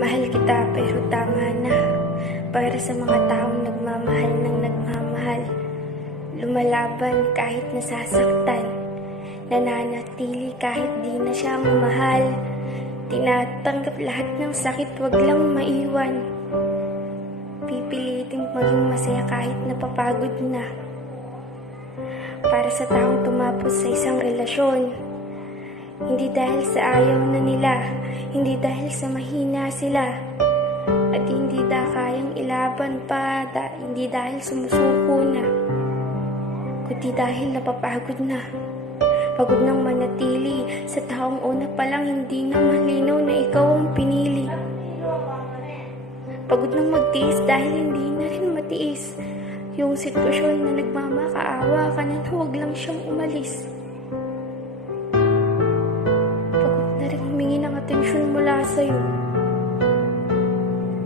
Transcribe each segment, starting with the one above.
Mahal kita pero tama na. Para sa mga taong nagmamahal ng nagmamahal. Lumalaban kahit nasasaktan. Nananatili kahit di na siya mahal. Tinatanggap lahat ng sakit, wag lang maiwan. Pipiliting maging masaya kahit napapagod na. Para sa taong tumapos sa isang relasyon. Hindi dahil sa ayaw na nila, hindi dahil sa mahina sila, at hindi kayang ilaban pa, hindi dahil sumusuko na, kundi dahil napapagod na. Pagod nang manatili sa taong una pa lang hindi na malinaw na ikaw ang pinili. Pagod nang magtiis dahil hindi na rin matiis yung sitwasyon na nagmamakaawa ka na huwag lang siyang umalis. Humingi ng atensyon mula sa'yo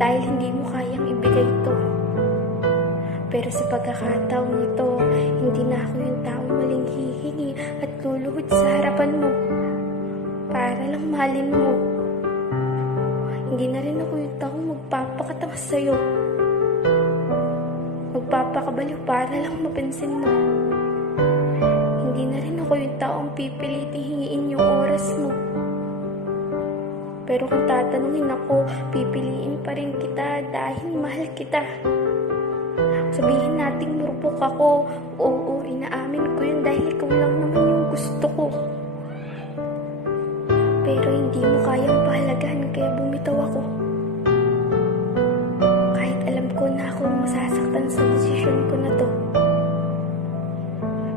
dahil hindi mo kayang ibigay ito. Pero sa pagkakataong ito, hindi na ako yung taong maling hihingi at luluhod sa harapan mo para lang mahalin mo. Hindi na rin ako yung taong magpapakatanga sa'yo, magpapakabaliw para lang mapansin mo. Hindi na rin ako yung taong pipiliting hingiin yung oras mo. Pero kung tatanungin ako, pipiliin pa rin kita dahil mahal kita. Sabihin nating marupok ako, oo, inaamin ko yun dahil ikaw lang naman yung gusto ko. Pero hindi mo kayang pahalagahan kaya bumitaw ako. Kahit alam ko na ako masasaktan sa desisyon ko na to.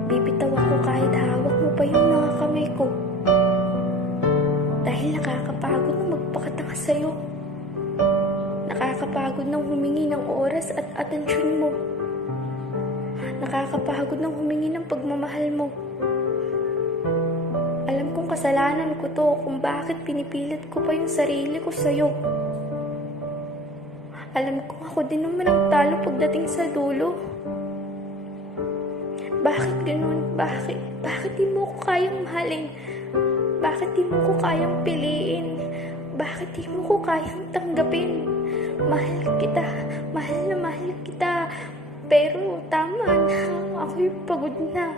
Bibitaw ako kahit hawak mo pa yung mga kamay ko. Dahil nakakapagod na magpakatanga sa'yo. Nakakapagod na humingi ng oras at atensyon mo. Nakakapagod na humingi ng pagmamahal mo. Alam kong kasalanan ko to kung bakit pinipilit ko pa yung sarili ko sa'yo. Alam kong ako din naman ang talo pagdating sa dulo. Bakit ganun? Bakit di mo ko kayang mahalin? Bakit di mo ko kayang piliin? Bakit di mo ko kayang tanggapin? Mahal kita, mahal na mahal kita. Pero tama na, ako'y pagod na.